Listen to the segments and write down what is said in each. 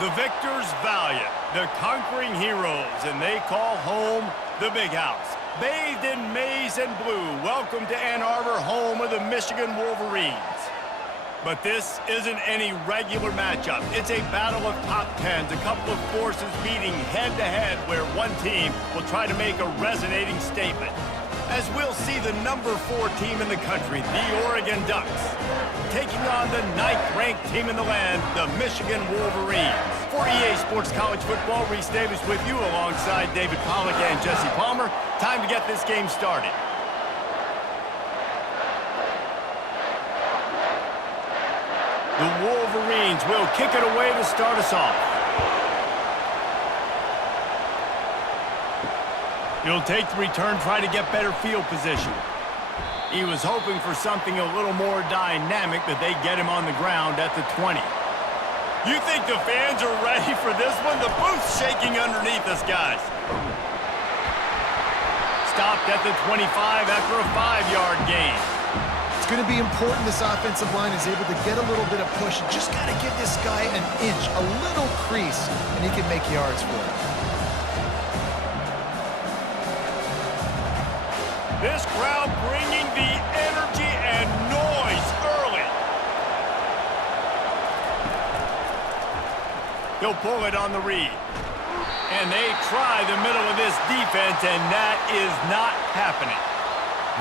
The victors valiant, the conquering heroes, and they call home the Big House. Bathed in maize and blue, welcome to Ann Arbor, home of the Michigan Wolverines. But this isn't any regular matchup. It's a battle of top tens, a couple of forces meeting head-to-head where one team will try to make a resonating statement. As we'll see the number 4 team in the country, the Oregon Ducks, taking on the 9th-ranked team in the land, the Michigan Wolverines. For EA Sports College Football, Reese Davis with you alongside David Pollack and Jesse Palmer. Time to get this game started. The Wolverines will kick it away to start us off. He'll take the return, try to get better field position. He was hoping for something a little more dynamic, but they get him on the ground at the 20. You think the fans are ready for this one? The booth's shaking underneath us, guys. Stopped at the 25 after a 5-yard gain. It's going to be important this offensive line is able to get a little bit of push. You just got to give this guy an inch, a little crease, and he can make yards for it. This crowd bringing the energy and noise early. He'll pull it on the read. And they try the middle of this defense, and that is not happening.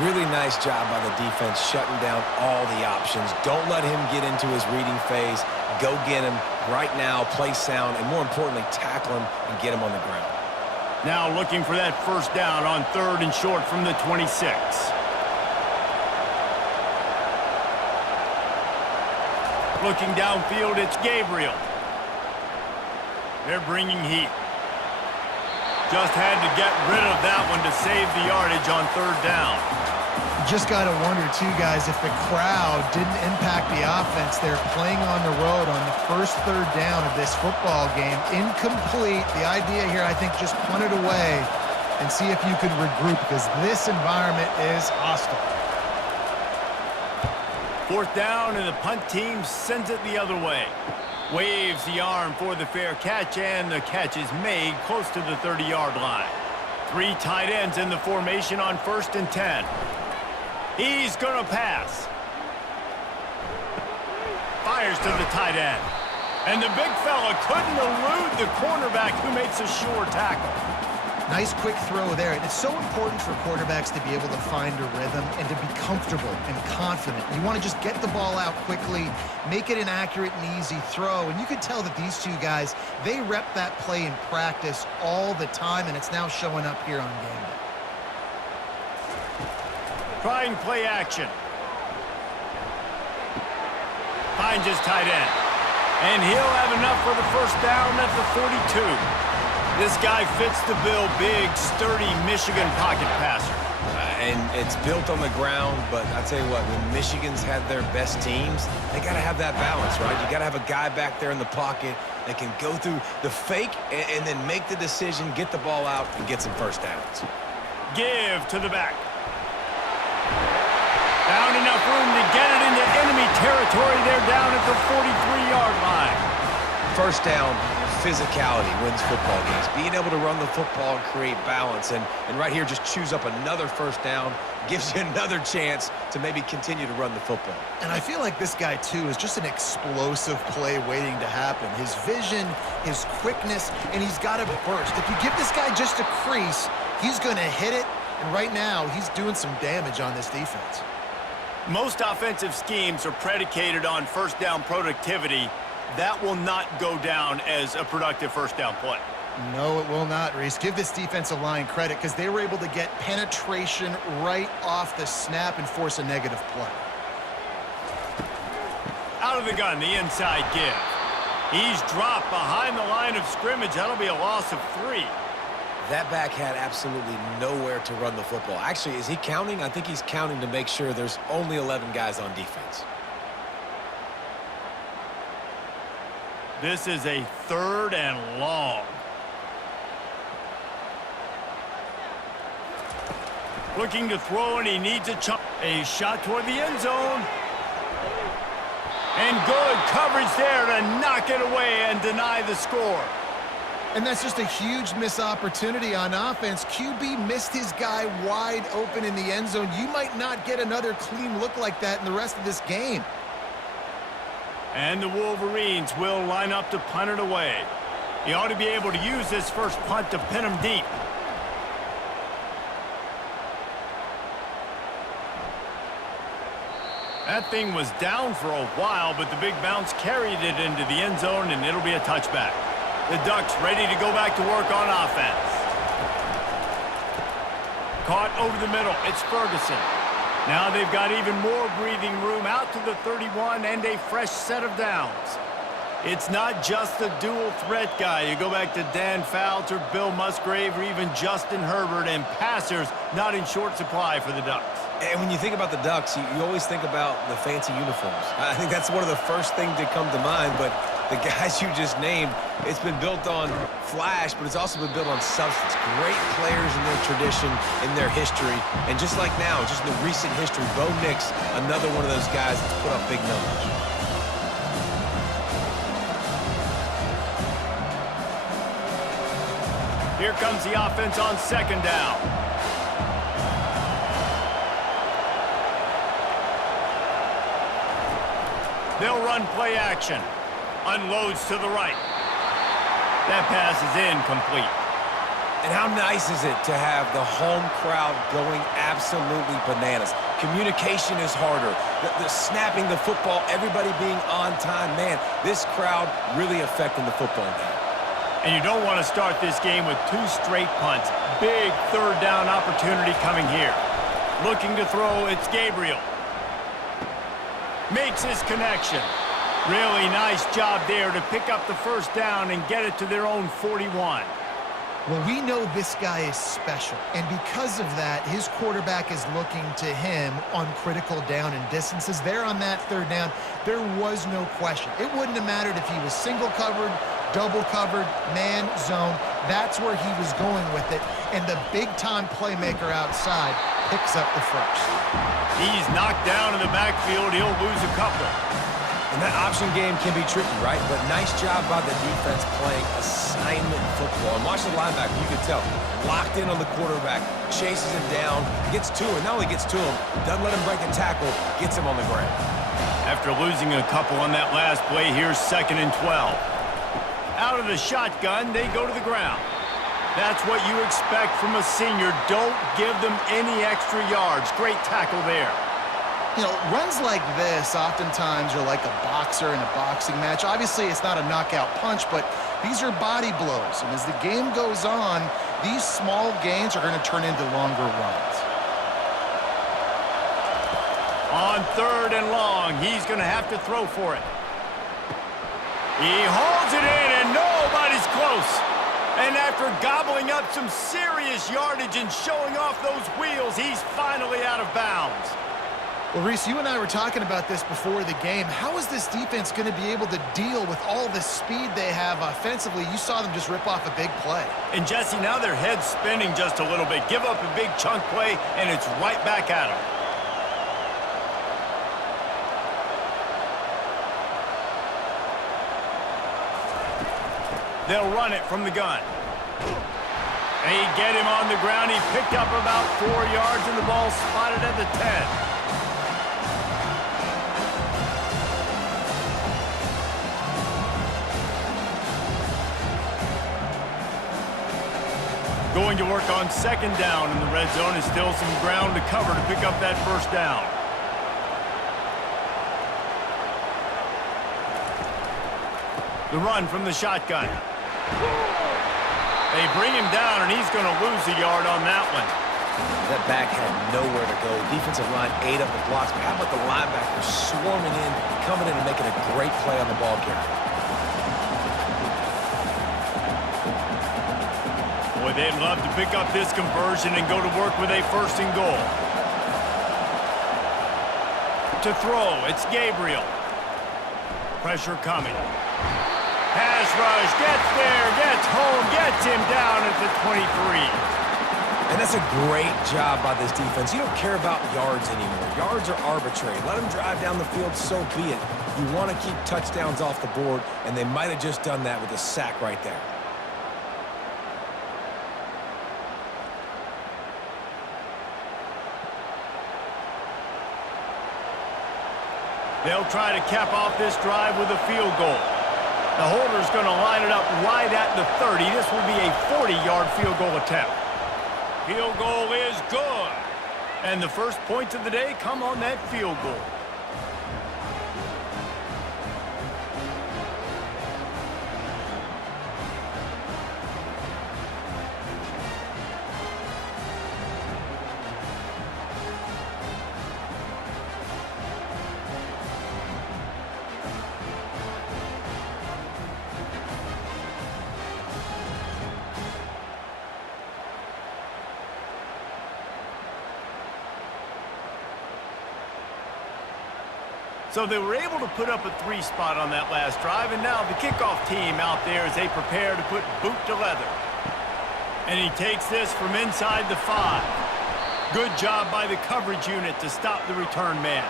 Really nice job by the defense shutting down all the options. Don't let him get into his reading phase. Go get him right now, play sound, and more importantly, tackle him and get him on the ground. Now looking for that first down on 3rd and short from the 26. Looking downfield, it's Gabriel. They're bringing heat. Just had to get rid of that one to save the yardage on 3rd down. Just got to wonder, too, guys, if the crowd didn't impact the offense. They're playing on the road on the first 3rd down of this football game. Incomplete. The idea here, I think, just punt it away and see if you can regroup, because this environment is hostile. 4th down, and the punt team sends it the other way. Waves the arm for the fair catch, and the catch is made close to the 30-yard line. 3 tight ends in the formation on 1st and 10. He's going to pass. Fires to the tight end. And the big fella couldn't elude the cornerback who makes a sure tackle. Nice quick throw there. And it's so important for quarterbacks to be able to find a rhythm and to be comfortable and confident. You want to just get the ball out quickly, make it an accurate and easy throw. And you can tell that these two guys, they rep that play in practice all the time, and it's now showing up here on game day. Trying play action. Finds his tight end. And he'll have enough for the first down at the 42. This guy fits the bill, big, sturdy Michigan pocket passer. And it's built on the ground, but I tell you what, when Michigan's had their best teams, they got to have that balance, right? You got to have a guy back there in the pocket that can go through the fake and then make the decision, get the ball out, and get some first downs. Give to the back. Found enough room to get it into enemy territory. They're down at the 43-yard line. First down, physicality wins football games. Being able to run the football and create balance. And right here, just choose up another first down, gives you another chance to maybe continue to run the football. And I feel like this guy, too, is just an explosive play waiting to happen. His vision, his quickness, and he's got a burst. If you give this guy just a crease, he's going to hit it. And right now, he's doing some damage on this defense. Most offensive schemes are predicated on first down productivity. That will not go down as a productive first down play. No, it will not, Reese. Give this defensive line credit because they were able to get penetration right off the snap and force a negative play. Out of the gun, the inside give. He's dropped behind the line of scrimmage. That'll be a loss of 3. That back had absolutely nowhere to run the football. Actually, is he counting? I think he's counting to make sure there's only 11 guys on defense. This is a 3rd and long. Looking to throw, and he needs a shot toward the end zone. And good coverage there to knock it away and deny the score. And that's just a huge missed opportunity on offense. QB missed his guy wide open in the end zone. You might not get another clean look like that in the rest of this game. And the Wolverines will line up to punt it away. He ought to be able to use this first punt to pin him deep. That thing was down for a while, but the big bounce carried it into the end zone, and it'll be a touchback. The Ducks ready to go back to work on offense. Caught over the middle. It's Ferguson. Now they've got even more breathing room out to the 31 and a fresh set of downs. It's not just a dual threat guy. You go back to Dan Fouts or Bill Musgrave or even Justin Herbert, and passers not in short supply for the Ducks. And when you think about the Ducks, you always think about the fancy uniforms. I think that's one of the first things that come to mind, but the guys you just named, it's been built on flash, but it's also been built on substance. Great players in their tradition, in their history, and just like now, just in the recent history, Bo Nix, another one of those guys that's put up big numbers. Here comes the offense on second down. They'll run play action. Unloads to the right. That pass is incomplete. And how nice is it to have the home crowd going absolutely bananas? Communication is harder. The snapping the football, everybody being on time. Man, this crowd really affecting the football game. And you don't want to start this game with two straight punts. Big third down opportunity coming here. Looking to throw, it's Gabriel. Makes his connection. Really nice job there to pick up the first down and get it to their own 41. Well, we know this guy is special, and because of that, his quarterback is looking to him on critical down and distances. There on that third down, there was no question. It wouldn't have mattered if he was single covered, double covered, man, zone. That's where he was going with it, and the big-time playmaker outside picks up the first. He's knocked down in the backfield. He'll lose a couple. And that option game can be tricky, right? But nice job by the defense playing assignment football. And watch the linebacker, you can tell. Locked in on the quarterback, chases him down, gets to him. Not only gets to him, doesn't let him break a tackle, gets him on the ground. After losing a couple on that last play, here's 2nd and 12. Out of the shotgun, they go to the ground. That's what you expect from a senior. Don't give them any extra yards. Great tackle there. You know, runs like this oftentimes are like a boxer in a boxing match. Obviously, it's not a knockout punch, but these are body blows. And as the game goes on, these small gains are going to turn into longer runs. On 3rd and long, he's going to have to throw for it. He holds it in, and nobody's close. And after gobbling up some serious yardage and showing off those wheels, he's finally out of bounds. Well, Reese, you and I were talking about this before the game. How is this defense going to be able to deal with all the speed they have offensively? You saw them just rip off a big play. And, Jesse, now their head's spinning just a little bit. Give up a big chunk play, and it's right back at them. They'll run it from the gun. They get him on the ground. He picked up about 4 yards, and the ball spotted at the 10. Going to work on 2nd down in the red zone. Is still some ground to cover to pick up that first down. The run from the shotgun. They bring him down, and he's going to lose a yard on that one. That back had nowhere to go. Defensive line ate up the blocks, but how about the linebacker swarming in, coming in and making a great play on the ball carrier? Boy, they'd love to pick up this conversion and go to work with a 1st and goal. To throw, it's Gabriel. Pressure coming. Pass rush, gets there, gets home, gets him down at the 23. And that's a great job by this defense. You don't care about yards anymore. Yards are arbitrary. Let them drive down the field, so be it. You want to keep touchdowns off the board, and they might have just done that with a sack right there. They'll try to cap off this drive with a field goal. The holder's going to line it up right at the 30. This will be a 40-yard field goal attempt. Field goal is good. And the first points of the day come on that field goal. So they were able to put up a 3 spot on that last drive, and now the kickoff team out there as they prepare to put boot to leather. And he takes this from inside the 5. Good job by the coverage unit to stop the return man.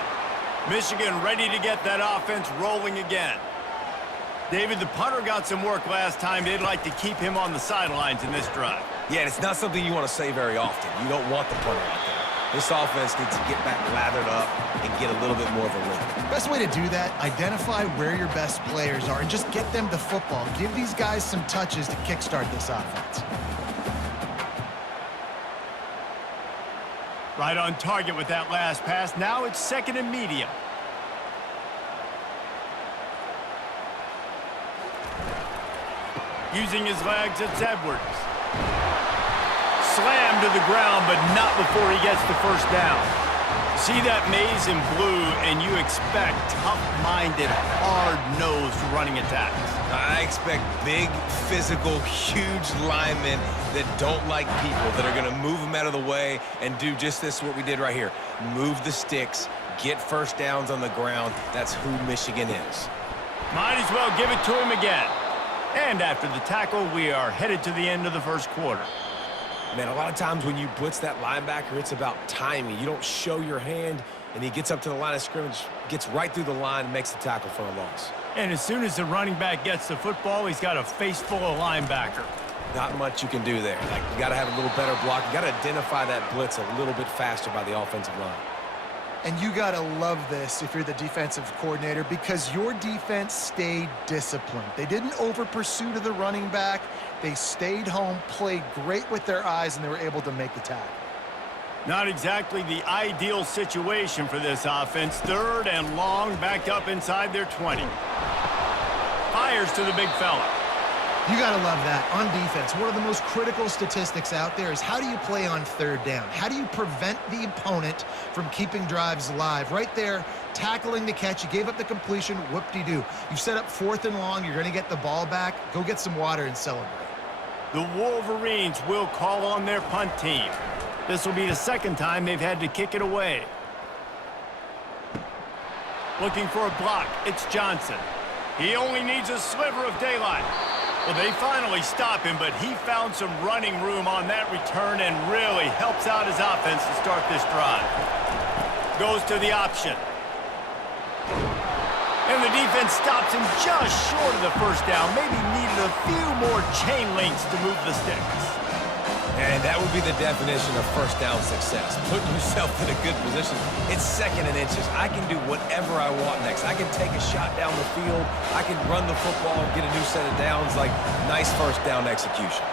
Michigan ready to get that offense rolling again. David, the punter got some work last time. They'd like to keep him on the sidelines in this drive. Yeah, it's not something you want to say very often. You don't want the punter out there. This offense needs to get back lathered up and get a little bit more of a rhythm. Best way to do that, identify where your best players are and just get them the football. Give these guys some touches to kickstart this offense. Right on target with that last pass. Now it's 2nd and medium. Using his legs, it's Edwards. Slammed to the ground, but not before he gets the first down. See that maze in blue, and you expect tough-minded, hard-nosed running attacks. I expect big, physical, huge linemen that don't like people, that are going to move them out of the way and do just this, what we did right here. Move the sticks, get first downs on the ground. That's who Michigan is. Might as well give it to him again. And after the tackle, we are headed to the end of the first quarter. Man, a lot of times when you blitz that linebacker, it's about timing. You don't show your hand, and he gets up to the line of scrimmage, gets right through the line, and makes the tackle for a loss. And as soon as the running back gets the football, he's got a face full of linebacker. Not much you can do there. Like, you got to have a little better block. You got to identify that blitz a little bit faster by the offensive line. And you got to love this if you're the defensive coordinator, because your defense stayed disciplined. They didn't over-pursue to the running back. They stayed home, played great with their eyes, and they were able to make the tackle. Not exactly the ideal situation for this offense. 3rd and long, backed up inside their 20. Fires to the big fella. You got to love that. On defense, one of the most critical statistics out there is how do you play on 3rd down? How do you prevent the opponent from keeping drives alive? Right there, tackling the catch. You gave up the completion. Whoop-de-doo. You set up 4th and long. You're going to get the ball back. Go get some water and celebrate. The Wolverines will call on their punt team. This will be the 2nd time they've had to kick it away. Looking for a block. It's Johnson. He only needs a sliver of daylight. Well, they finally stop him, but he found some running room on that return and really helps out his offense to start this drive. Goes to the option. And the defense stops him just short of the first down. Maybe needed a few more chain links to move the sticks. And that would be the definition of first down success. Putting yourself in a good position. It's 2nd and inches. I can do whatever I want next. I can take a shot down the field. I can run the football and get a new set of downs. Like, nice first down execution.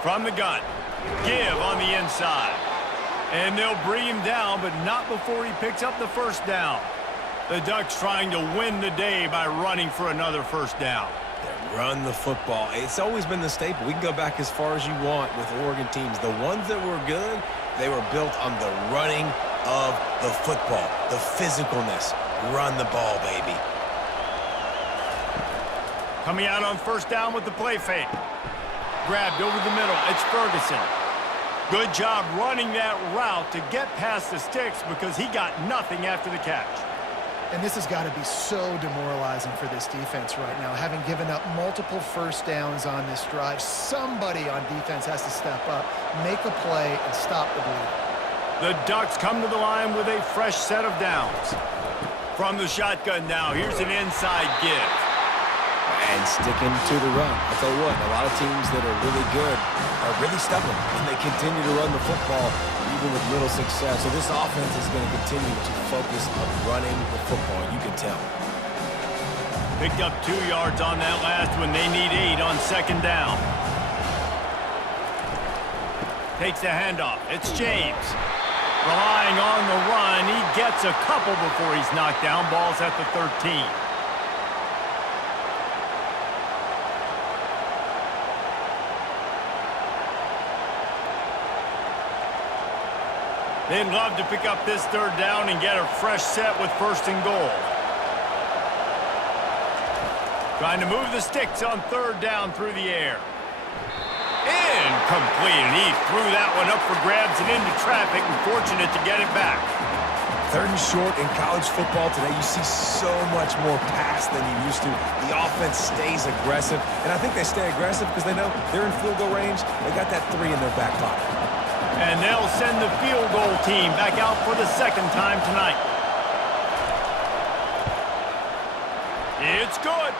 From the gun. Give on the inside. And they'll bring him down, but not before he picks up the first down. The Ducks trying to win the day by running for another first down. Run the football. It's always been the staple. We can go back as far as you want with Oregon teams. The ones that were good, they were built on the running of the football, the physicalness. Run the ball, baby. Coming out on first down with the play fake. Grabbed over the middle. It's Ferguson. Good job running that route to get past the sticks because he got nothing after the catch. And this has got to be so demoralizing for this defense right now. Having given up multiple first downs on this drive, somebody on defense has to step up, make a play, and stop the bleeding. The Ducks come to the line with a fresh set of downs. From the shotgun now, here's an inside give. And sticking to the run. I'll tell you what, a lot of teams that are really good are really stubborn, and they continue to run the football even with little success. So this offense is going to continue to focus on running the football. You can tell. Picked up 2 yards on that last one. They need 8 on second down. Takes the handoff. It's James. Relying on the run. He gets a couple before he's knocked down. Ball's at the 13. They'd love to pick up this third down and get a fresh set with first and goal. Trying to move the sticks on third down through the air. Incomplete, and he threw that one up for grabs and into traffic, and fortunate to get it back. Third and short in college football today, you see so much more pass than you used to. The offense stays aggressive, and I think they stay aggressive because they know they're in field goal range. They got that 3 in their back pocket. And they'll send the field goal team back out for the second time tonight. It's good.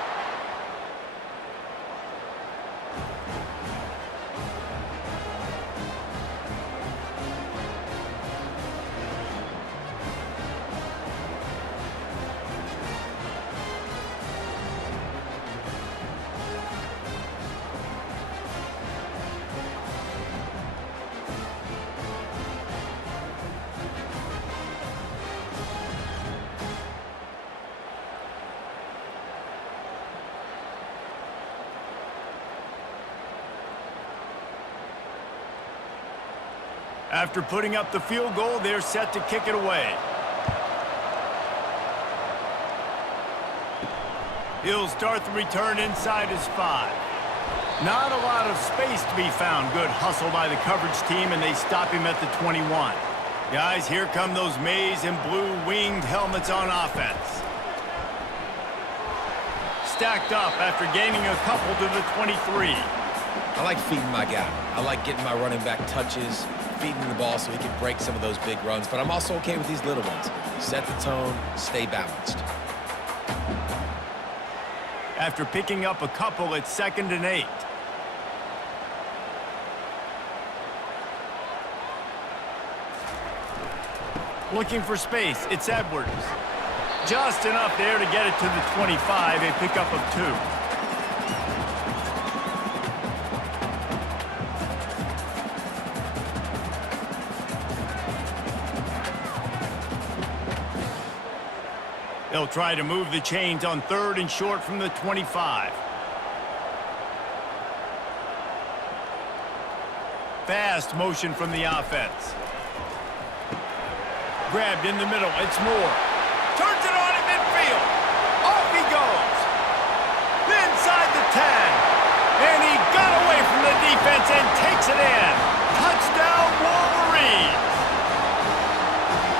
After putting up the field goal, they're set to kick it away. He'll start the return inside his 5. Not a lot of space to be found. Good hustle by the coverage team, and they stop him at the 21. Guys, here come those maize and blue winged helmets on offense. Stacked up after gaining a couple to the 23. I like feeding my guy. I like getting my running back touches, feeding the ball so he can break some of those big runs. But I'm also okay with these little ones. Set the tone, stay balanced. After picking up a couple, it's 2nd and 8. Looking for space, it's Edwards. Just enough there to get it to the 25, a pickup of 2. They'll try to move the chains on 3rd and short from the 25. Fast motion from the offense. Grabbed in the middle. It's Moore. Turns it on in midfield. Off he goes. Inside the 10. And he got away from the defense and takes it in. Touchdown, Wolverines.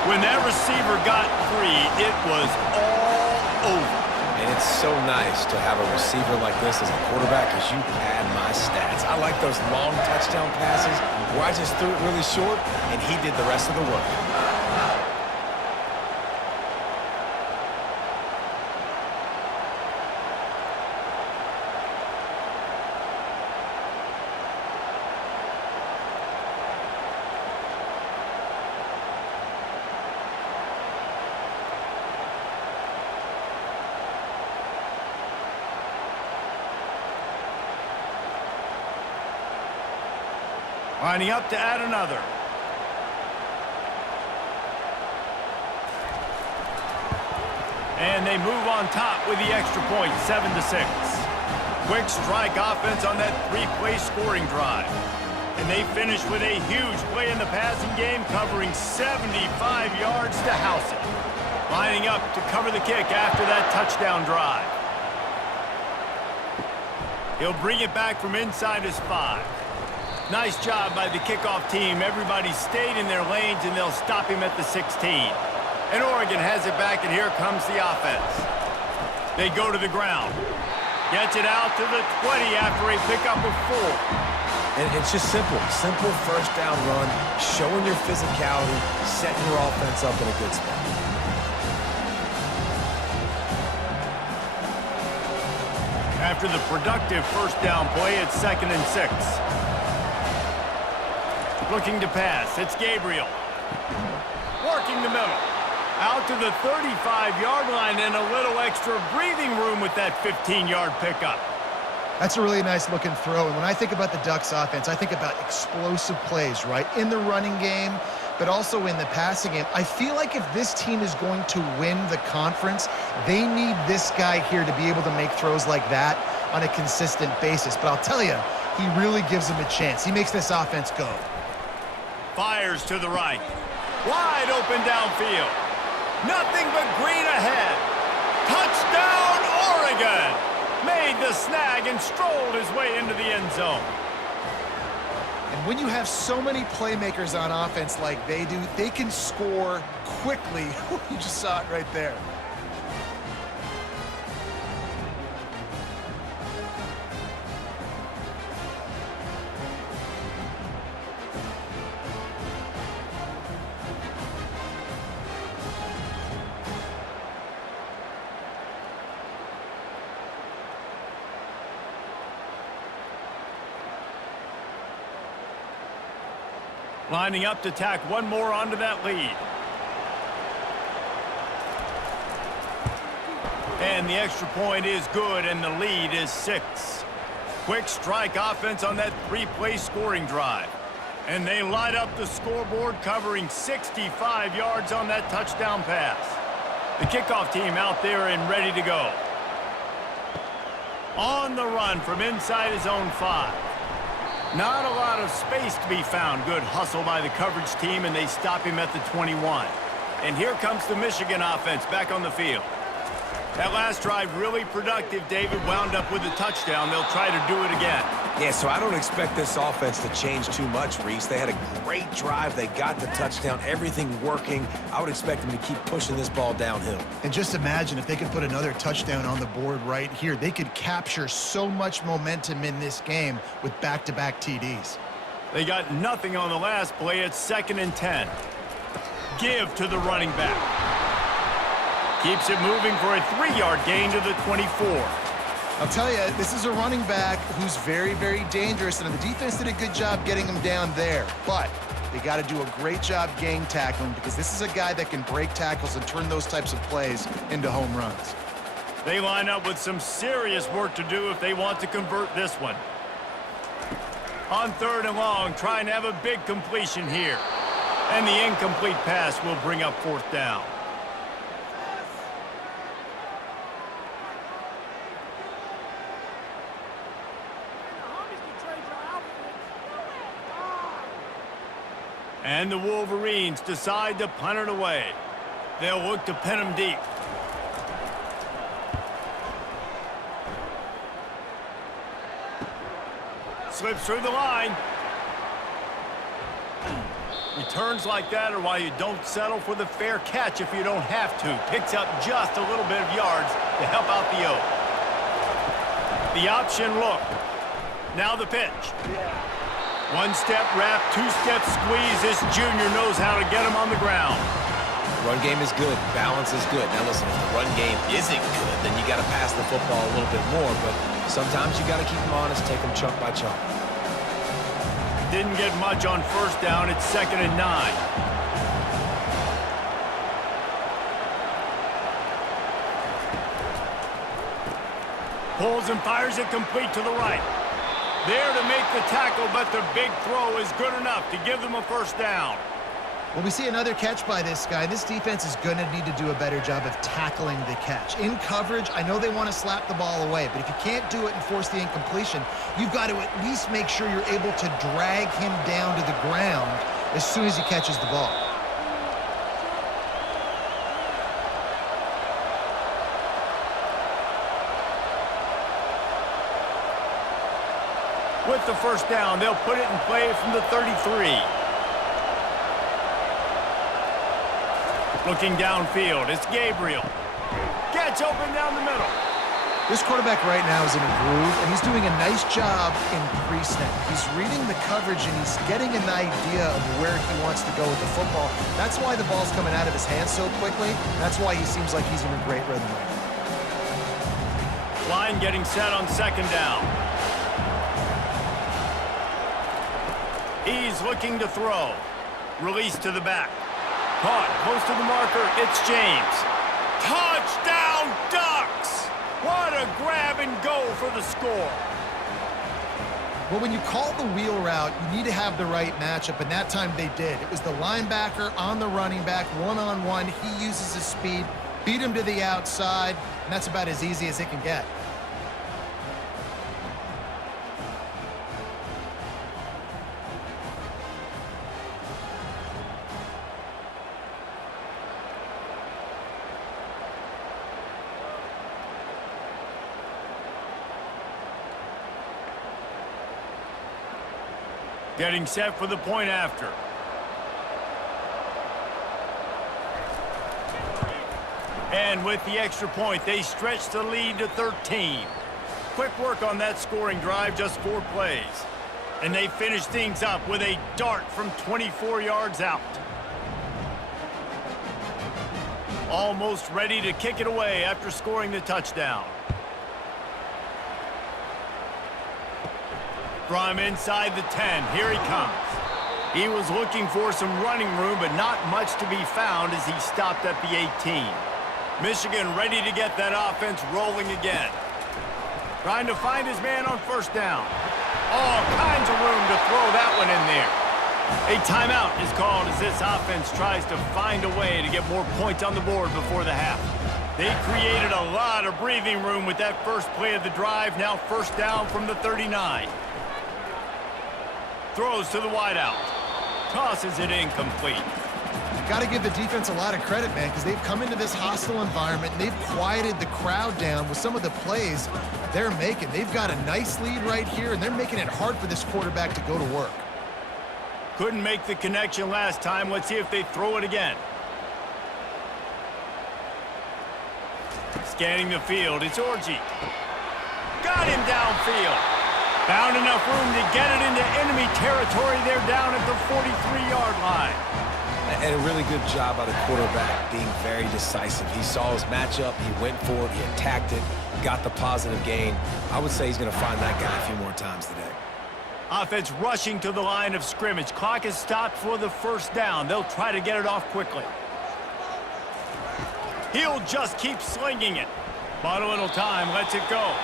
When that receiver got free, it was all over. And it's so nice to have a receiver like this as a quarterback because you pad my stats. I like those long touchdown passes where I just threw it really short and he did the rest of the work. Lining up to add another. And they move on top with the extra point, 7-6. Quick strike offense on that 3-play scoring drive. And they finish with a huge play in the passing game, covering 75 yards to house it. Lining up to cover the kick after that touchdown drive. He'll bring it back from inside his 5. Nice job by the kickoff team. Everybody stayed in their lanes, and they'll stop him at the 16. And Oregon has it back, and here comes the offense. They go to the ground. Gets it out to the 20 after a pickup of 4. And it's just simple. Simple first down run, showing your physicality, setting your offense up in a good spot. After the productive first down play, it's 2nd and 6. Looking to pass, it's Gabriel. Working the middle. Out to the 35-yard line and a little extra breathing room with that 15-yard pickup. That's a really nice looking throw. And when I think about the Ducks offense, I think about explosive plays, right? In the running game, but also in the passing game. I feel like if this team is going to win the conference, they need this guy here to be able to make throws like that on a consistent basis. But I'll tell you, he really gives them a chance. He makes this offense go. Fires to the right. Wide open downfield. Nothing but green ahead. Touchdown, Oregon! Made the snag and strolled his way into the end zone. And when you have so many playmakers on offense like they do, they can score quickly. You just saw it right there. Lining up to tack one more onto that lead. And the extra point is good, and the lead is 6. Quick strike offense on that 3-play scoring drive. And they light up the scoreboard, covering 65 yards on that touchdown pass. The kickoff team out there and ready to go. On the run from inside his own 5. Not a lot of space to be found. Good hustle by the coverage team, and they stop him at the 21. And here comes the Michigan offense back on the field. That last drive really productive. David wound up with a touchdown. They'll try to do it again. Yeah, so I don't expect this offense to change too much, Reese. They had a great drive. They got the touchdown, everything working. I would expect them to keep pushing this ball downhill. And just imagine if they could put another touchdown on the board right here. They could capture so much momentum in this game with back-to-back TDs. They got nothing on the last play. It's 2nd and 10. Give to the running back. Keeps it moving for a 3-yard gain to the 24. I'll tell you, this is a running back who's very, very dangerous, and the defense did a good job getting him down there. But they got to do a great job gang tackling, because this is a guy that can break tackles and turn those types of plays into home runs. They line up with some serious work to do if they want to convert this one. On 3rd and long, trying to have a big completion here. And the incomplete pass will bring up 4th down. And the Wolverines decide to punt it away. They'll look to pin him deep. Slips through the line. Returns like that are why you don't settle for the fair catch if you don't have to. Picks up just a little bit of yards to help out the O. The option look. Now the pitch. One-step wrap, two-step squeeze. This junior knows how to get him on the ground. Run game is good. Balance is good. Now listen, if the run game isn't good, then you got to pass the football a little bit more. But sometimes you got to keep them honest, take them chunk by chunk. Didn't get much on 1st down. It's 2nd and 9. Pulls and fires it complete to the right. There to make the tackle, but the big throw is good enough to give them a 1st down. Well, we see another catch by this guy. This defense is going to need to do a better job of tackling the catch. In coverage, I know they want to slap the ball away, but if you can't do it and force the incompletion, you've got to at least make sure you're able to drag him down to the ground as soon as he catches the ball. With the 1st down, they'll put it in play from the 33. Looking downfield, it's Gabriel. Gets open down the middle. This quarterback right now is in a groove, and he's doing a nice job in pre-snap. He's reading the coverage, and he's getting an idea of where he wants to go with the football. That's why the ball's coming out of his hands so quickly. That's why he seems like he's in a great rhythm right now. Line getting set on second down. He's looking to throw. Release to the back. Caught close to the marker. It's James. Touchdown Ducks! What a grab and go for the score. Well, when you call the wheel route, you need to have the right matchup, and that time they did. It was the linebacker on the running back, one-on-one. He uses his speed, beat him to the outside, and that's about as easy as it can get. Getting set for the point after. And with the extra point, they stretch the lead to 13. Quick work on that scoring drive, just 4 plays. And they finish things up with a dart from 24 yards out. Almost ready to kick it away after scoring the touchdown. From inside the 10, here he comes. He was looking for some running room, but not much to be found as he stopped at the 18. Michigan ready to get that offense rolling again. Trying to find his man on first down. All kinds of room to throw that one in there. A timeout is called as this offense tries to find a way to get more points on the board before the half. They created a lot of breathing room with that first play of the drive. Now first down from the 39. Throws to the wideout. Tosses it incomplete. Got to give the defense a lot of credit, man, because they've come into this hostile environment and they've quieted the crowd down with some of the plays they're making. They've got a nice lead right here, and they're making it hard for this quarterback to go to work. Couldn't make the connection last time. Let's see if they throw it again. Scanning the field, it's Orji. Got him downfield. Found enough room to get it into enemy territory. They're down at the 43-yard line. And a really good job by the quarterback being very decisive. He saw his matchup, he went for it, he attacked it, got the positive gain. I would say he's going to find that guy a few more times today. Offense rushing to the line of scrimmage. Clock is stopped for the first down. They'll try to get it off quickly. He'll just keep slinging it. Bought a little time, lets it go.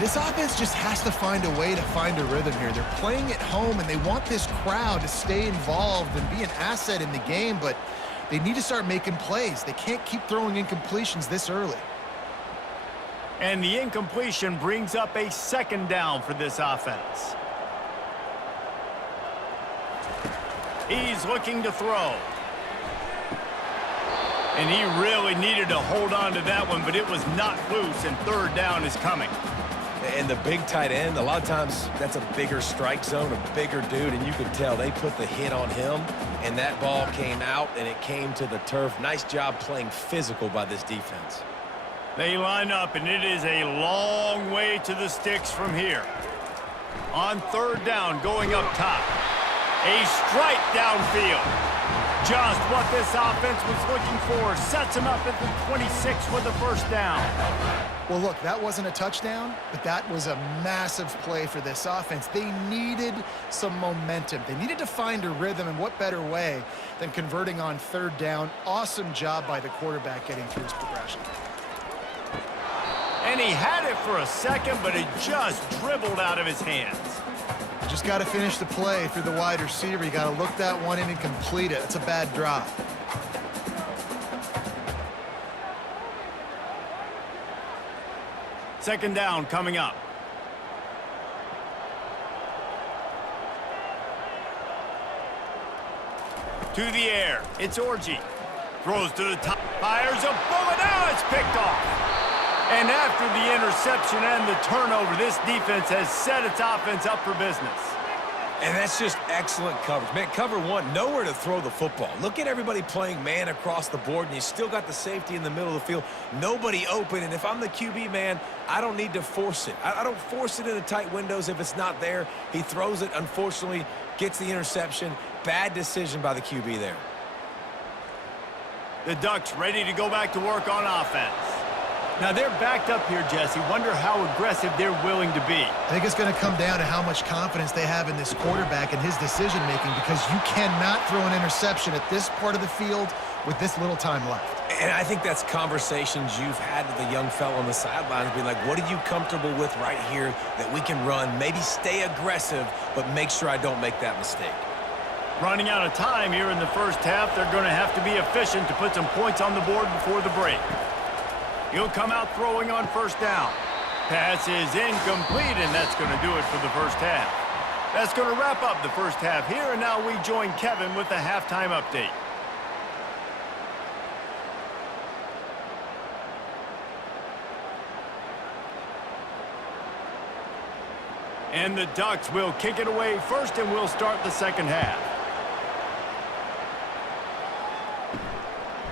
This offense just has to find a way to find a rhythm here. They're playing at home, and they want this crowd to stay involved and be an asset in the game, but they need to start making plays. They can't keep throwing incompletions this early. And the incompletion brings up a second down for this offense. He's looking to throw. And he really needed to hold on to that one, but it was not loose, and third down is coming. And the big tight end, a lot of times that's a bigger strike zone, a bigger dude, and you can tell they put the hit on him, and that ball came out, and it came to the turf. Nice job playing physical by this defense. They line up, and it is a long way to the sticks from here. On third down, going up top. A strike downfield. Just what this offense was looking for. Sets him up at the 26 for the first down. Well, look, that wasn't a touchdown, but that was a massive play for this offense. They needed some momentum. They needed to find a rhythm, and what better way than converting on third down. Awesome job by the quarterback getting through his progression. And he had it for a second, but it just dribbled out of his hands. Just got to finish the play for the wide receiver. You got to look that one in and complete it. It's a bad drop. Second down coming up. To the air. It's Orji. Throws to the top. Fires a bullet. Now it's picked off. And after the interception and the turnover, this defense has set its offense up for business. And that's just excellent coverage. Man, cover one, nowhere to throw the football. Look at everybody playing man across the board, and you still got the safety in the middle of the field. Nobody open, and if I'm the QB, man, I don't need to force it. I don't force it in the tight windows if it's not there. He throws it, unfortunately, gets the interception. Bad decision by the QB there. The Ducks ready to go back to work on offense. Now they're backed up here, Jesse. Wonder how aggressive they're willing to be. I think it's going to come down to how much confidence they have in this quarterback and his decision-making, because you cannot throw an interception at this part of the field with this little time left. And I think that's conversations you've had with the young fella on the sidelines, being like, what are you comfortable with right here that we can run? Maybe stay aggressive, but make sure I don't make that mistake. Running out of time here in the first half. They're going to have to be efficient to put some points on the board before the break. He'll come out throwing on first down. Pass is incomplete, and that's going to do it for the first half. That's going to wrap up the first half here, and now we join Kevin with the halftime update. And the Ducks will kick it away first, and we'll start the second half.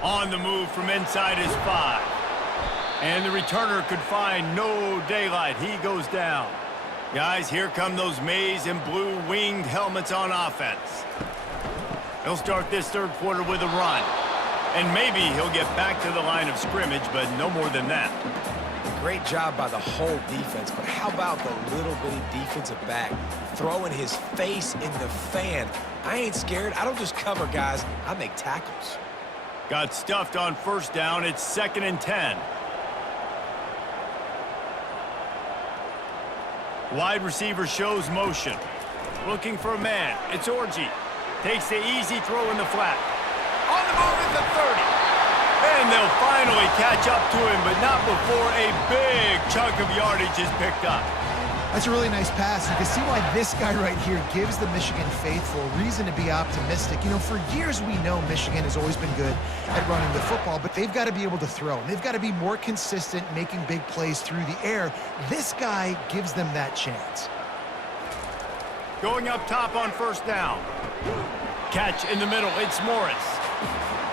On the move from inside his 5. And the returner could find no daylight. He goes down. Guys, here come those maize and blue winged helmets on offense. He'll start this third quarter with a run. And maybe he'll get back to the line of scrimmage, but no more than that. Great job by the whole defense, but how about the little bitty defensive back throwing his face in the fan? I ain't scared. I don't just cover guys. I make tackles. Got stuffed on first down. It's 2nd and 10. Wide receiver shows motion. Looking for a man. It's Orji. Takes the easy throw in the flat. On the move at the 30. And they'll finally catch up to him, but not before a big chunk of yardage is picked up. That's a really nice pass. You can see why this guy right here gives the Michigan faithful reason to be optimistic. You know, for years we know Michigan has always been good at running the football, but they've got to be able to throw. They've got to be more consistent making big plays through the air. This guy gives them that chance. Going up top on first down. Catch in the middle. It's Morris.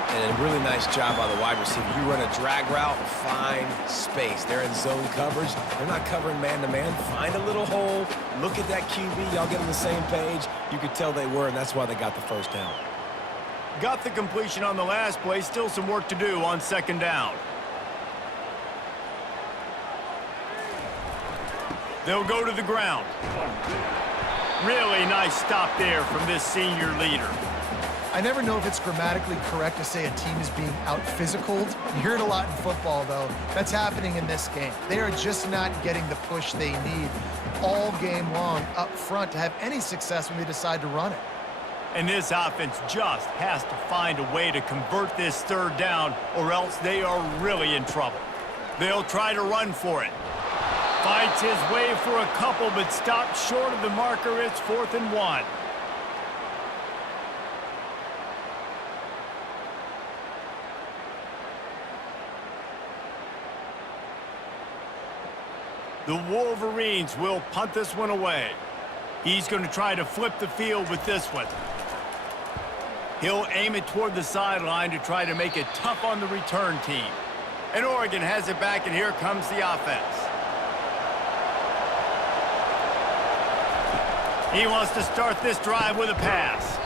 And a really nice job by the wide receiver. You run a drag route, find space. They're in zone coverage. They're not covering man-to-man. Find a little hole. Look at that QB. Y'all get on the same page. You could tell they were, and that's why they got the first down. Got the completion on the last play. Still some work to do on second down. They'll go to the ground. Really nice stop there from this senior leader. I never know if it's grammatically correct to say a team is being out-physicaled. You hear it a lot in football, though. That's happening in this game. They are just not getting the push they need all game long up front to have any success when they decide to run it. And this offense just has to find a way to convert this third down, or else they are really in trouble. They'll try to run for it. Fights his way for a couple, but stops short of the marker. It's 4th and 1. The Wolverines will punt this one away. He's going to try to flip the field with this one. He'll aim it toward the sideline to try to make it tough on the return team. And Oregon has it back, and here comes the offense. He wants to start this drive with a pass.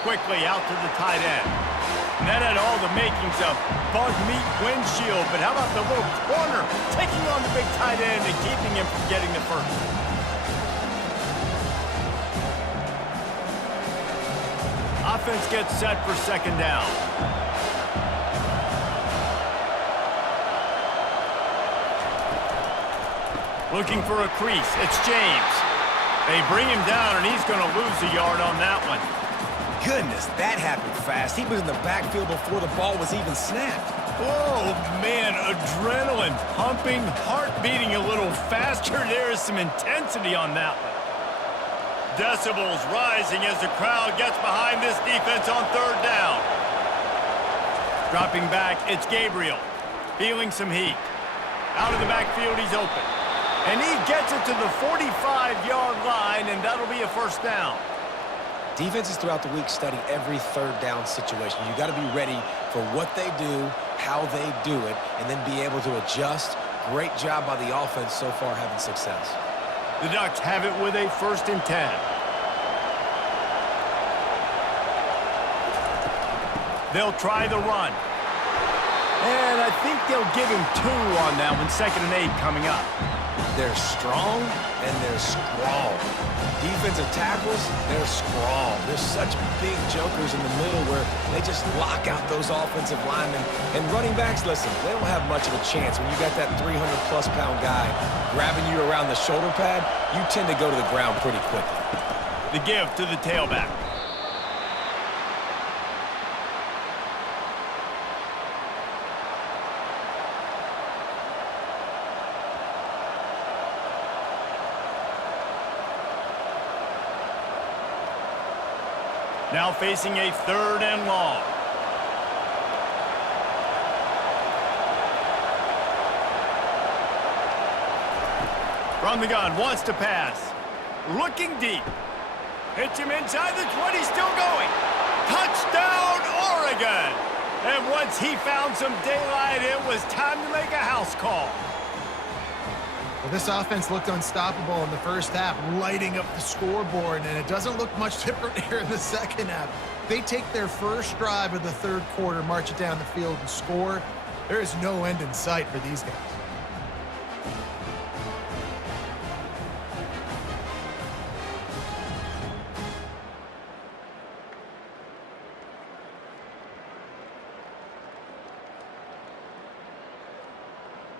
Quickly out to the tight end. And that had all the makings of bug meat windshield, but how about the little corner taking on the big tight end and keeping him from getting the first? Offense gets set for second down. Looking for a crease. It's James. They bring him down, and he's going to lose a yard on that one. Goodness, that happened fast. He was in the backfield before the ball was even snapped. Oh, man, adrenaline pumping, heart beating a little faster. There is some intensity on that one. Decibels rising as the crowd gets behind this defense on third down. Dropping back, it's Gabriel. Feeling some heat. Out of the backfield, he's open. And he gets it to the 45-yard line, and that'll be a first down. Defenses throughout the week study every third down situation. You got to be ready for what they do, how they do it, and then be able to adjust. Great job by the offense so far having success. The Ducks have it with a 1st and 10. They'll try the run. And I think they'll give him 2 on that one, 2nd and 8 coming up. They're strong and they're scrawl. Defensive tackles, they're scrawl. There's such big jokers in the middle where they just lock out those offensive linemen. And running backs, listen, they don't have much of a chance. When you got that 300-plus pound guy grabbing you around the shoulder pad, you tend to go to the ground pretty quickly. The give to the tailback. Now facing a 3rd and long. From the gun, wants to pass. Looking deep. Hits him inside the 20, still going. Touchdown, Oregon! And once he found some daylight, it was time to make a house call. Well, this offense looked unstoppable in the first half, lighting up the scoreboard, and it doesn't look much different here in the second half. They take their first drive of the 3rd quarter, march it down the field, and score. There is no end in sight for these guys.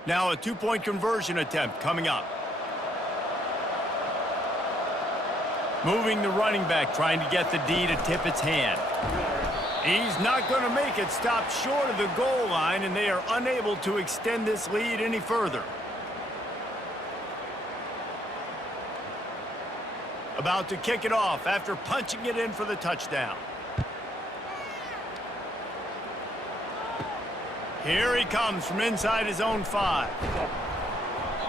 Now a 2-point conversion attempt coming up. Moving the running back, trying to get the D to tip its hand. He's not going to make it, stopped short of the goal line, and they are unable to extend this lead any further. About to kick it off after punching it in for the touchdown. Here he comes from inside his own 5.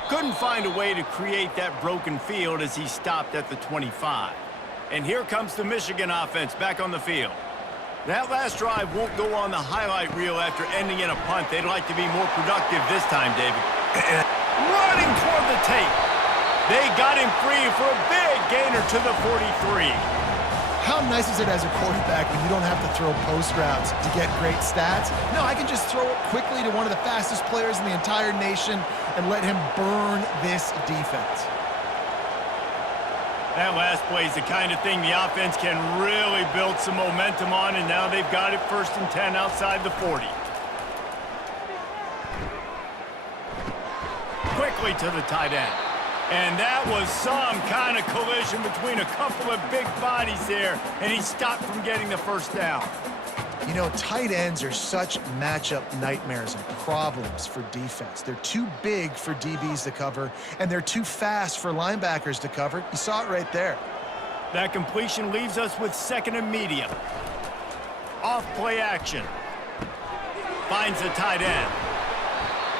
Couldn't find a way to create that broken field as he stopped at the 25. And here comes the Michigan offense back on the field. That last drive won't go on the highlight reel after ending in a punt. They'd like to be more productive this time, David. Running toward the tape. They got him free for a big gainer to the 43. How nice is it as a quarterback when you don't have to throw post routes to get great stats? No, I can just throw it quickly to one of the fastest players in the entire nation and let him burn this defense. That last play is the kind of thing the offense can really build some momentum on, and now they've got it 1st and 10 outside the 40. Quickly to the tight end. And that was some kind of collision between a couple of big bodies there, and he stopped from getting the 1st down. You know, tight ends are such matchup nightmares and problems for defense. They're too big for DBs to cover, and they're too fast for linebackers to cover. You saw it right there. That completion leaves us with 2nd and medium. Off play action. Finds the tight end.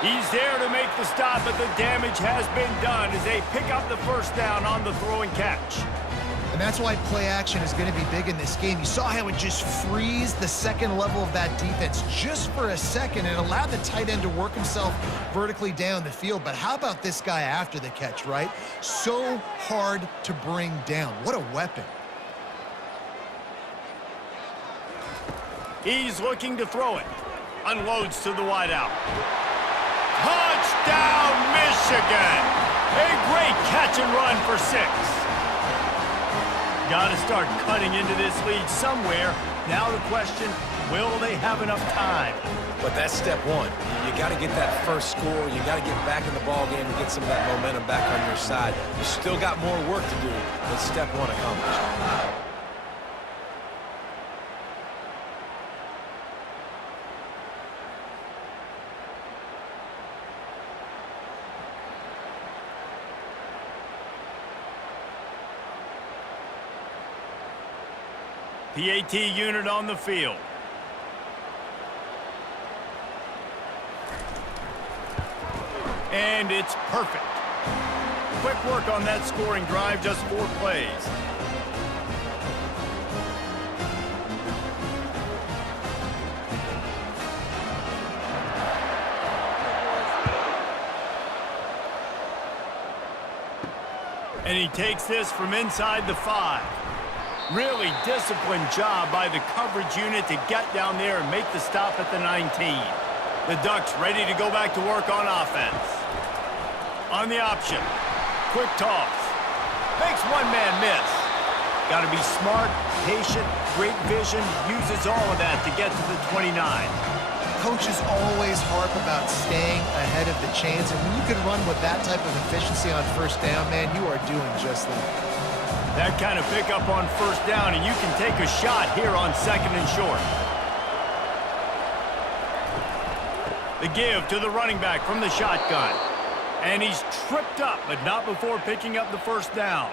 He's there to make the stop, but the damage has been done as they pick up the 1st down on the throw and catch. And that's why play action is going to be big in this game. You saw how it just frees the 2nd level of that defense just for a second and allowed the tight end to work himself vertically down the field. But how about this guy after the catch, right? So hard to bring down. What a weapon. He's looking to throw it. Unloads to the wideout. Touchdown, Michigan! A great catch and run for 6. Got to start cutting into this lead somewhere. Now the question, will they have enough time? But that's step 1. You got to get that first score. You got to get back in the ball game and get some of that momentum back on your side. You still got more work to do, but step 1 accomplished. PAT unit on the field. And it's perfect. Quick work on that scoring drive, just 4 plays. And he takes this from inside the 5. Really disciplined job by the coverage unit to get down there and make the stop at the 19. The Ducks ready to go back to work on offense. On the option. Quick toss. Makes one man miss. Got to be smart, patient, great vision. Uses all of that to get to the 29. Coaches always harp about staying ahead of the chains, and when you can run with that type of efficiency on first down, man, you are doing just that. That kind of pickup on first down, and you can take a shot here on 2nd and short. The give to the running back from the shotgun. And he's tripped up, but not before picking up the first down.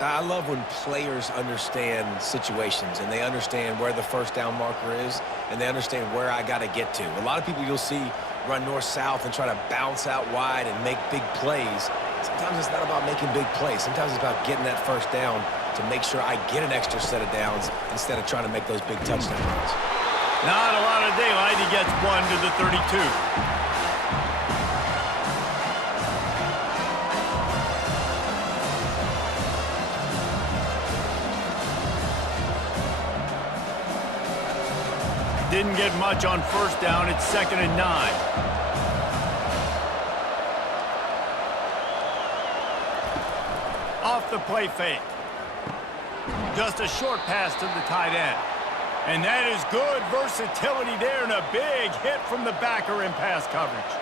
I love when players understand situations and they understand where the first down marker is and they understand where I got to get to. A lot of people you'll see run north-south and try to bounce out wide and make big plays. Sometimes it's not about making big plays. Sometimes it's about getting that first down to make sure I get an extra set of downs instead of trying to make those big touchdown runs. Not a lot of daylight. He gets one to the 32. Didn't get much on first down. It's 2nd and 9. Off the play fake. Just a short pass to the tight end. And that is good versatility there and a big hit from the backer in pass coverage.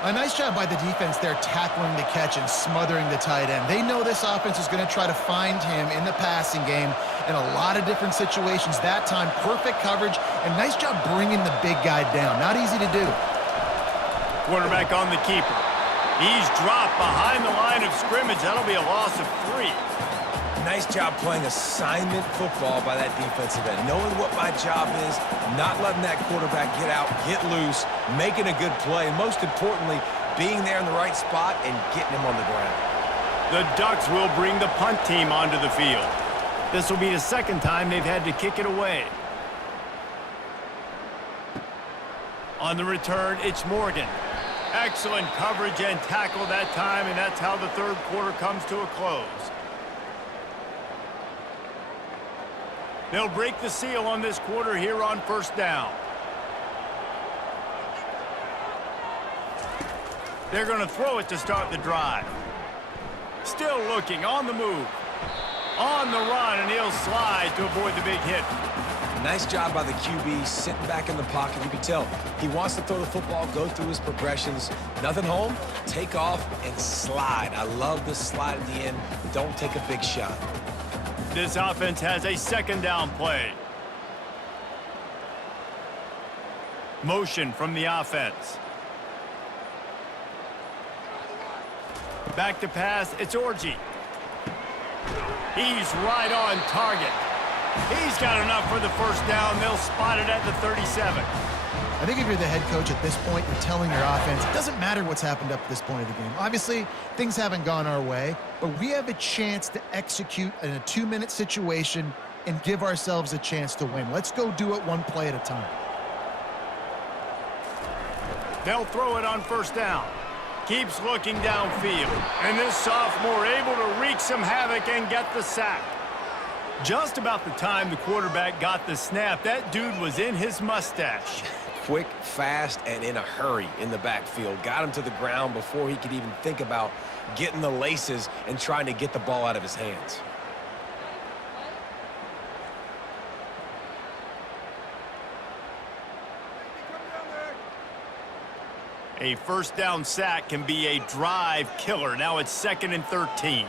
A nice job by the defense there tackling the catch and smothering the tight end. They know this offense is going to try to find him in the passing game in a lot of different situations. That time, perfect coverage and nice job bringing the big guy down. Not easy to do. Quarterback on the keeper. He's dropped behind the line of scrimmage. That'll be a loss of 3. Nice job playing assignment football by that defensive end. Knowing what my job is, not letting that quarterback get out, get loose, making a good play, and most importantly, being there in the right spot and getting him on the ground. The Ducks will bring the punt team onto the field. This will be the second time they've had to kick it away. On the return, it's Morgan. Excellent coverage and tackle that time, and that's how the third quarter comes to a close. They'll break the seal on this quarter here on first down. They're going to throw it to start the drive. Still looking, on the move. On the run, and he'll slide to avoid the big hit. Nice job by the QB sitting back in the pocket. You can tell he wants to throw the football, go through his progressions. Nothing home, take off, and slide. I love the slide at the end. Don't take a big shot. This offense has a 2nd down play. Motion from the offense. Back to pass, it's Orji. He's right on target. He's got enough for the first down. They'll spot it at the 37. I think if you're the head coach at this point, you're telling your offense, it doesn't matter what's happened up to this point of the game. Obviously, things haven't gone our way, but we have a chance to execute in a 2-minute situation and give ourselves a chance to win. Let's go do it one play at a time. They'll throw it on first down. Keeps looking downfield. And this sophomore able to wreak some havoc and get the sack. Just about the time the quarterback got the snap, that dude was in his mustache. Quick, fast, and in a hurry in the backfield. Got him to the ground before he could even think about getting the laces and trying to get the ball out of his hands. A first down sack can be a drive killer. Now it's 2nd and 13.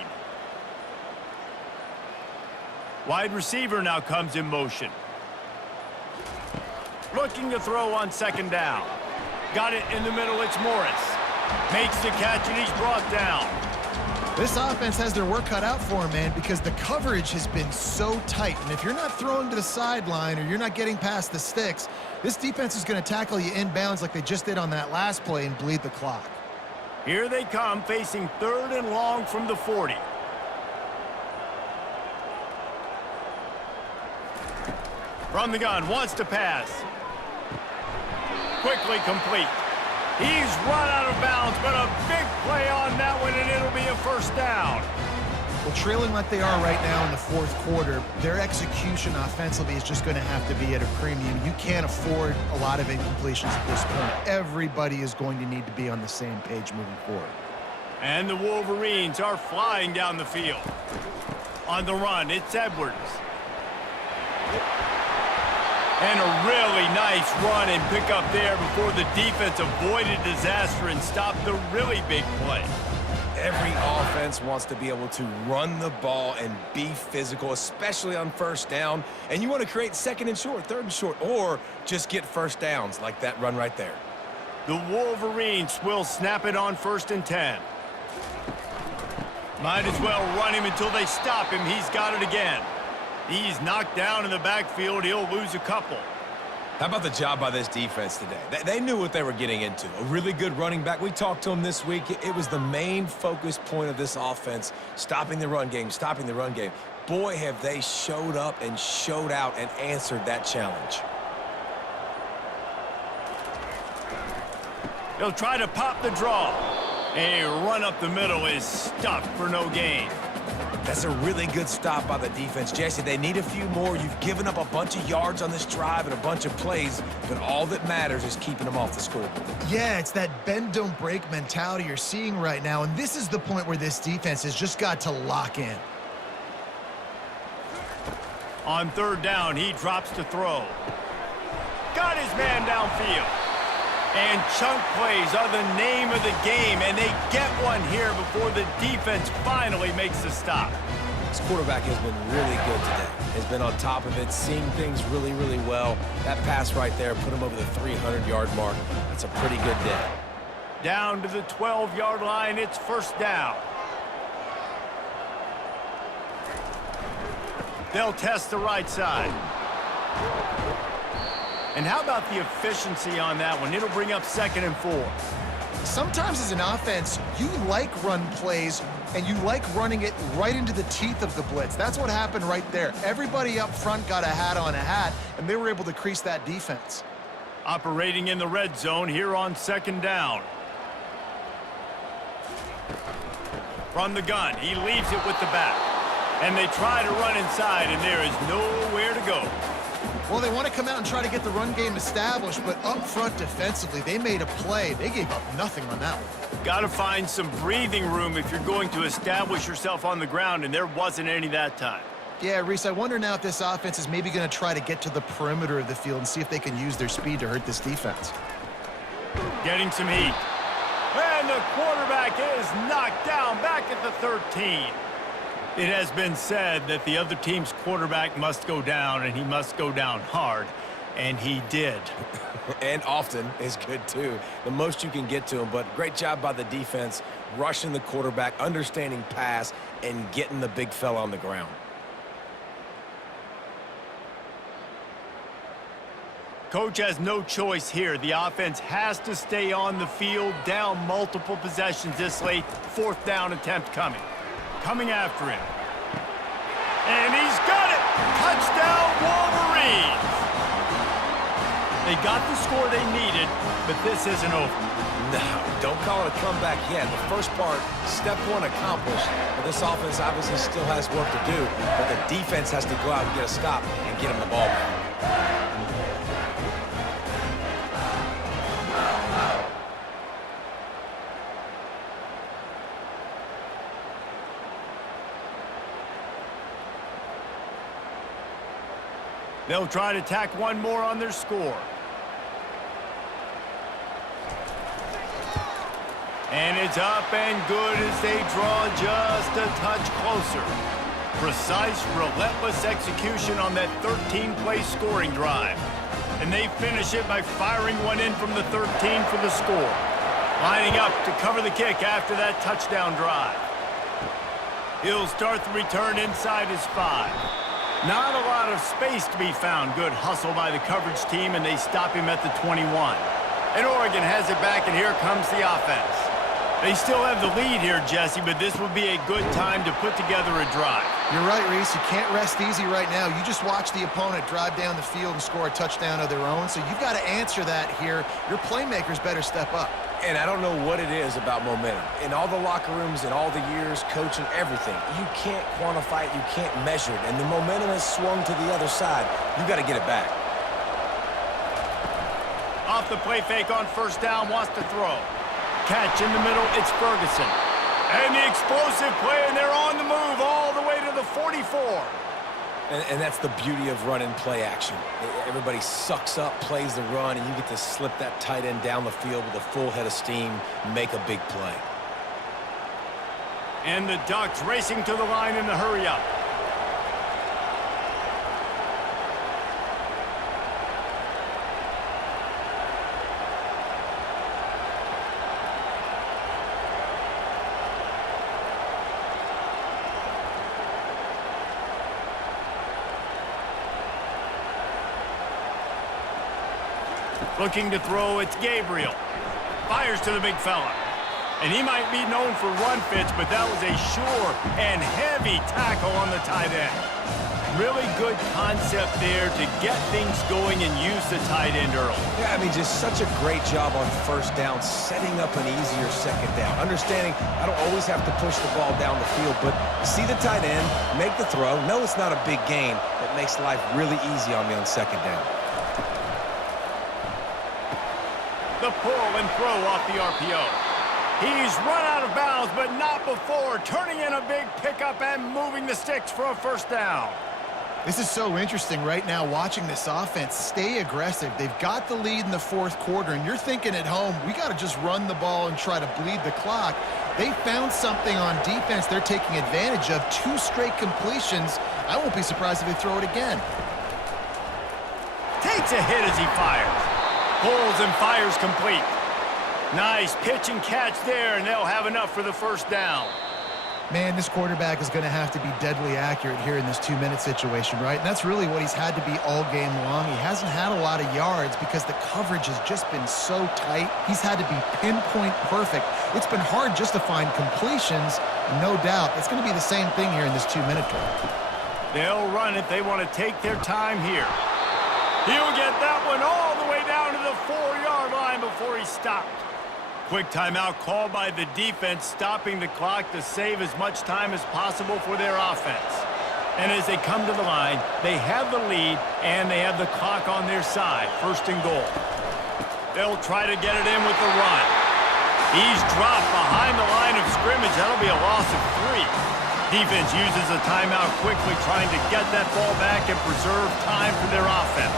Wide receiver now comes in motion. Looking to throw on 2nd down. Got it in the middle, it's Morris. Makes the catch and he's brought down. This offense has their work cut out for them, man, because the coverage has been so tight. And if you're not throwing to the sideline or you're not getting past the sticks, this defense is going to tackle you inbounds like they just did on that last play and bleed the clock. Here they come, facing 3rd and long from the 40. From the gun, wants to pass. Quickly complete. He's run out of bounds, but a big play on that one, and it'll be a first down. Well, trailing like they are right now in the fourth quarter, their execution offensively is just going to have to be at a premium. You can't afford a lot of incompletions at this point. Everybody is going to need to be on the same page moving forward. And the Wolverines are flying down the field. On the run, it's Edwards. And a really nice run and pick up there before the defense avoided disaster and stopped the really big play. Every offense wants to be able to run the ball and be physical, especially on first down. And you want to create second and short, third and short, or just get first downs like that run right there. The Wolverines will snap it on 1st and 10. Might as well run him until they stop him. He's got it again. He's knocked down in the backfield. He'll lose a couple. How about the job by this defense today? They knew what they were getting into. A really good running back. We talked to him this week. It was the main focus point of this offense, stopping the run game, stopping the run game. Boy, have they showed up and showed out and answered that challenge. He'll try to pop the draw. A run up the middle is stuffed for no gain. That's a really good stop by the defense. Jesse, they need a few more. You've given up a bunch of yards on this drive and a bunch of plays, but all that matters is keeping them off the scoreboard. Yeah, it's that bend, don't break mentality you're seeing right now, and this is the point where this defense has just got to lock in. On 3rd down, he drops to throw. Got his man downfield. And chunk plays are the name of the game, and they get one here before the defense finally makes the stop. This quarterback has been really good today. Has been on top of it, seeing things really, really well. That pass right there put him over the 300-yard mark. That's a pretty good day. Down to the 12-yard line, it's 1st down. They'll test the right side. And how about the efficiency on that one? It'll bring up 2nd and 4. Sometimes as an offense, you like run plays, and you like running it right into the teeth of the blitz. That's what happened right there. Everybody up front got a hat on a hat, and they were able to crease that defense. Operating in the red zone here on 2nd down. From the gun, he leaves it with the back. And they try to run inside, and there is nowhere to go. Well, they want to come out and try to get the run game established, but up front defensively, they made a play. They gave up nothing on that one. Got to find some breathing room if you're going to establish yourself on the ground, and there wasn't any that time. Yeah, Reese, I wonder now if this offense is maybe going to try to get to the perimeter of the field and see if they can use their speed to hurt this defense. Getting some heat. And the quarterback is knocked down back at the 13. It has been said that the other team's quarterback must go down, and he must go down hard, and he did. And often is good, too. The most you can get to him, but great job by the defense, rushing the quarterback, understanding pass, and getting the big fella on the ground. Coach has no choice here. The offense has to stay on the field, down multiple possessions this late. 4th down attempt coming. Coming after him. And he's got it! Touchdown, Wolverines! They got the score they needed, but this isn't over. No, don't call it a comeback yet. The first part, step 1 accomplished. But this offense obviously still has work to do, but the defense has to go out and get a stop and get him the ball back. They'll try to tack one more on their score. And it's up and good as they draw just a touch closer. Precise, relentless execution on that 13-play scoring drive. And they finish it by firing one in from the 13 for the score. Lining up to cover the kick after that touchdown drive. He'll start the return inside his 5. Not a lot of space to be found. Good hustle by the coverage team, and they stop him at the 21. And Oregon has it back, and here comes the offense. They still have the lead here, Jesse, but this would be a good time to put together a drive. You're right, Reese. You can't rest easy right now. You just watch the opponent drive down the field and score a touchdown of their own, so you've got to answer that here. Your playmakers better step up. And I don't know what it is about momentum. In all the locker rooms, in all the years, coaching, everything, you can't quantify it, you can't measure it, and the momentum has swung to the other side. You got to get it back. Off the play fake on first down, wants to throw. Catch in the middle, it's Ferguson. And the explosive play, and they're on the move all the way to the 44. And that's the beauty of run-and play action. Everybody sucks up, plays the run, and you get to slip that tight end down the field with a full head of steam, make a big play. And the Ducks racing to the line in the hurry-up. Looking to throw, it's Gabriel. Fires to the big fella. And he might be known for run fits, but that was a sure and heavy tackle on the tight end. Really good concept there to get things going and use the tight end early. Yeah, I mean, just such a great job on first down, setting up an easier second down. Understanding I don't always have to push the ball down the field, but see the tight end, make the throw. No, it's not a big gain. It makes life really easy on me on second down. The pull and throw off the RPO. He's run out of bounds, but not before. Turning in a big pickup and moving the sticks for a first down. This is so interesting right now, watching this offense stay aggressive. They've got the lead in the fourth quarter, and you're thinking at home, we got to just run the ball and try to bleed the clock. They found something on defense they're taking advantage of. 2 straight completions. I won't be surprised if they throw it again. Takes a hit as he fires. Pulls and fires complete. Nice pitch and catch there, and they'll have enough for the first down. Man, this quarterback is going to have to be deadly accurate here in this 2-minute situation, right? And that's really what he's had to be all game long. He hasn't had a lot of yards because the coverage has just been so tight. He's had to be pinpoint perfect. It's been hard just to find completions. No doubt, it's going to be the same thing here in this 2-minute drill. They'll run it. They want to take their time here. He'll get that one all the way down to the 4-yard line before he stopped. Quick timeout called by the defense, stopping the clock to save as much time as possible for their offense. And as they come to the line, they have the lead and they have the clock on their side. First and goal. They'll try to get it in with the run. He's dropped behind the line of scrimmage. That'll be a loss of 3. Defense uses a timeout quickly, trying to get that ball back and preserve time for their offense.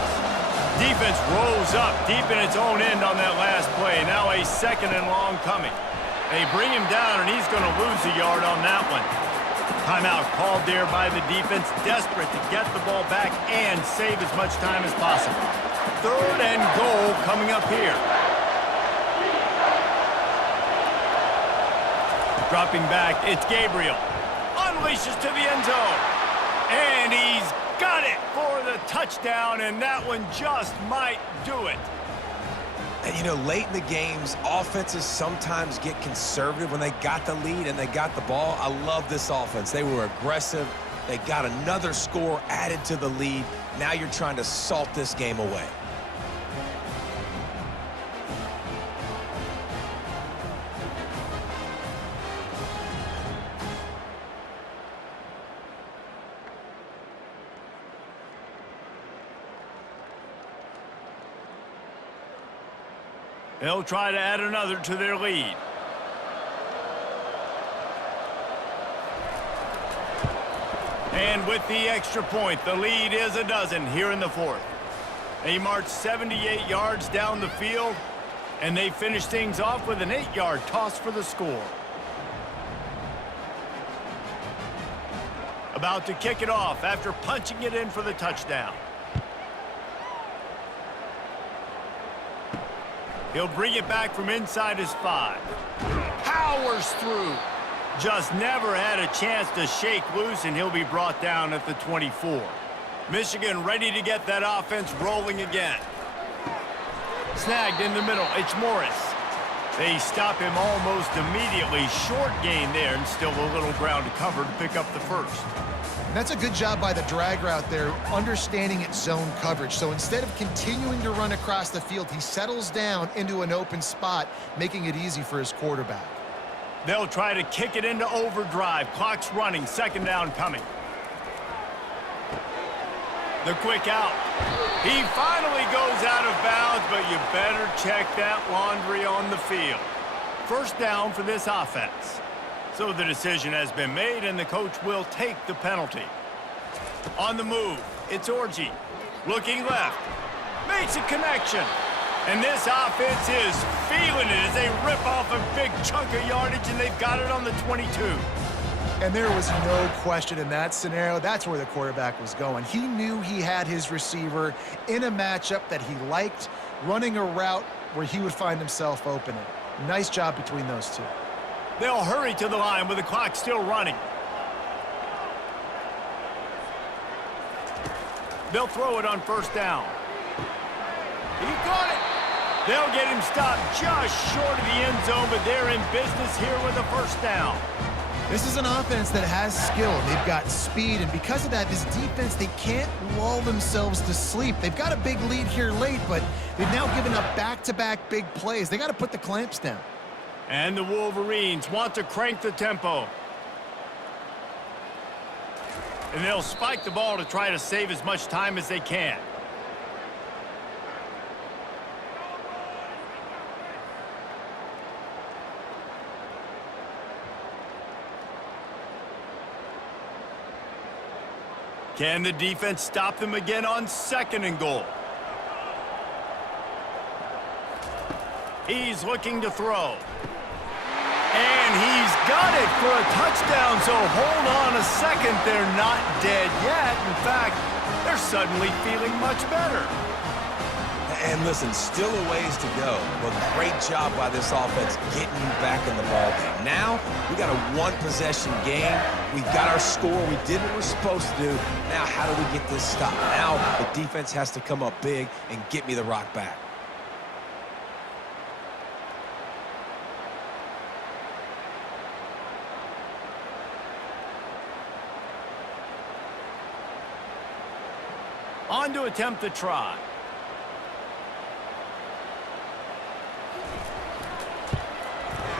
Defense rolls up deep in its own end on that last play. Now a second and long coming. They bring him down, and he's going to lose a yard on that one. Timeout called there by the defense, desperate to get the ball back and save as much time as possible. Third and goal coming up here. Dropping back, it's Gabriel. Unleashes to the end zone. And he's got it for the touchdown, and that one just might do it. And, you know, late in the games, offenses sometimes get conservative when they got the lead and they got the ball. I love this offense. They were aggressive. They got another score added to the lead. Now you're trying to salt this game away. They'll try to add another to their lead. And with the extra point, the lead is a dozen here in the fourth. They march 78 yards down the field, and they finish things off with an 8-yard toss for the score. About to kick it off after punching it in for the touchdown. He'll bring it back from inside his 5. Powers through. Just never had a chance to shake loose, and he'll be brought down at the 24. Michigan ready to get that offense rolling again. Snagged in the middle. It's Morris. They stop him almost immediately. Short gain there, and still a little ground to cover to pick up the first. And that's a good job by the drag route there, understanding its zone coverage. So instead of continuing to run across the field, he settles down into an open spot, making it easy for his quarterback. They'll try to kick it into overdrive. Clock's running, second down coming. The quick out. He finally goes out of bounds, but you better check that laundry on the field. First down for this offense. So the decision has been made, and the coach will take the penalty. On the move, it's Orji. Looking left. Makes a connection. And this offense is feeling it as they rip off a big chunk of yardage, and they've got it on the 22. And there was no question in that scenario. That's where the quarterback was going. He knew he had his receiver in a matchup that he liked, running a route where he would find himself opening. Nice job between those two. They'll hurry to the line with the clock still running. They'll throw it on first down. He got it. They'll get him stopped just short of the end zone, but they're in business here with a first down. This is an offense that has skill. They've got speed, and because of that, this defense, they can't lull themselves to sleep. They've got a big lead here late, but they've now given up back-to-back big plays. They got to put the clamps down. And the Wolverines want to crank the tempo. And they'll spike the ball to try to save as much time as they can. Can the defense stop them again on second and goal? He's looking to throw. And he's got it for a touchdown, so hold on a second. They're not dead yet. In fact, they're suddenly feeling much better. And listen, still a ways to go, but great job by this offense getting you back in the ballgame. Now, we got a one-possession game. We got our score. We did what we're supposed to do. Now, how do we get this stopped? Now, the defense has to come up big and get me the rock back. On to attempt the try.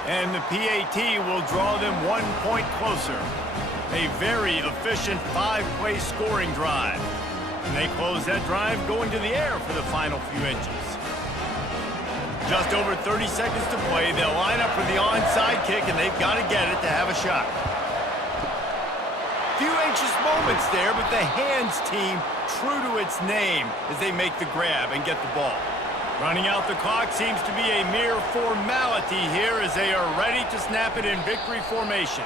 And the PAT will draw them 1 point closer. A very efficient 5-play scoring drive. And they close that drive going to the air for the final few inches. Just over 30 seconds to play. They'll line up for the onside kick, and they've got to get it to have a shot. Few anxious moments there, but the hands team true to its name as they make the grab and get the ball. Running out the clock seems to be a mere formality here as they are ready to snap it in victory formation.